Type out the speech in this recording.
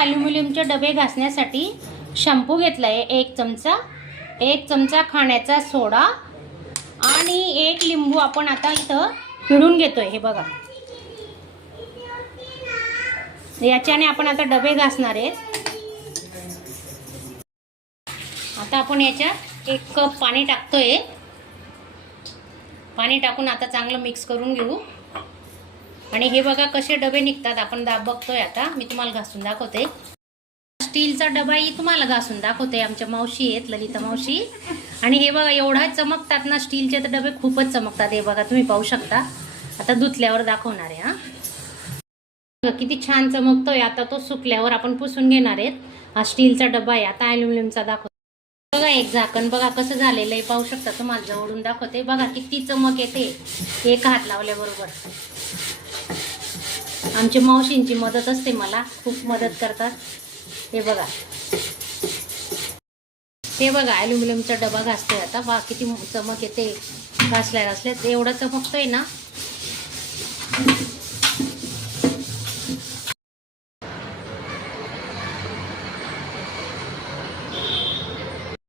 ॲल्युमिनियमचे डबे घासण्यासाठी शॅम्पू घेतला आहे 1 चमचा, 1 चमचा खाण्याचा सोडा आणि 1 लिंबू आपण आता इथं पिळून घेतोय। हे बघा, याच्याने आपण आता डबे घासणार आहेत। आता आपण याच्यात 1 कप पाणी टाकतोय। पाणी टाकून आता चांगलं मिक्स करून घेऊ। आणि हे बघा कसे डबे निघतात, आपण बघतोय। आता मी तुम्हाला घासून दाखवते। स्टीलचा डबाही तुम्हाला घासून दाखवते। आमच्या मावशी आहेत, ललिता मावशी, आणि हे बघा एवढा चमकतात ना, स्टीलचे तर डबे खूपच चमकतात। हे बघा तुम्ही पाहू शकता। आता धुतल्यावर दाखवणार आहे। किती छान चमकतोय। आता तो सुकल्यावर आपण पुसून घेणार आहेत। हा स्टीलचा डबा आहे। आता ॲल्युमिनियमचा दाखवते। बघा एक झाकण बघा कसं झालेलं आहे, पाहू शकता। तुम्हाला जवळून दाखवते, बघा किती चमक येते एक हात लावल्याबरोबर। आमच्या मावशींची मदत असते, मला खूप मदत करतात। हे बघा, ते बघा ॲल्युमिनियमचा डबा घासतोय आता। बघा किती चमक येते, घासल्या एवढा चमकतोय ना।